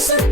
listen.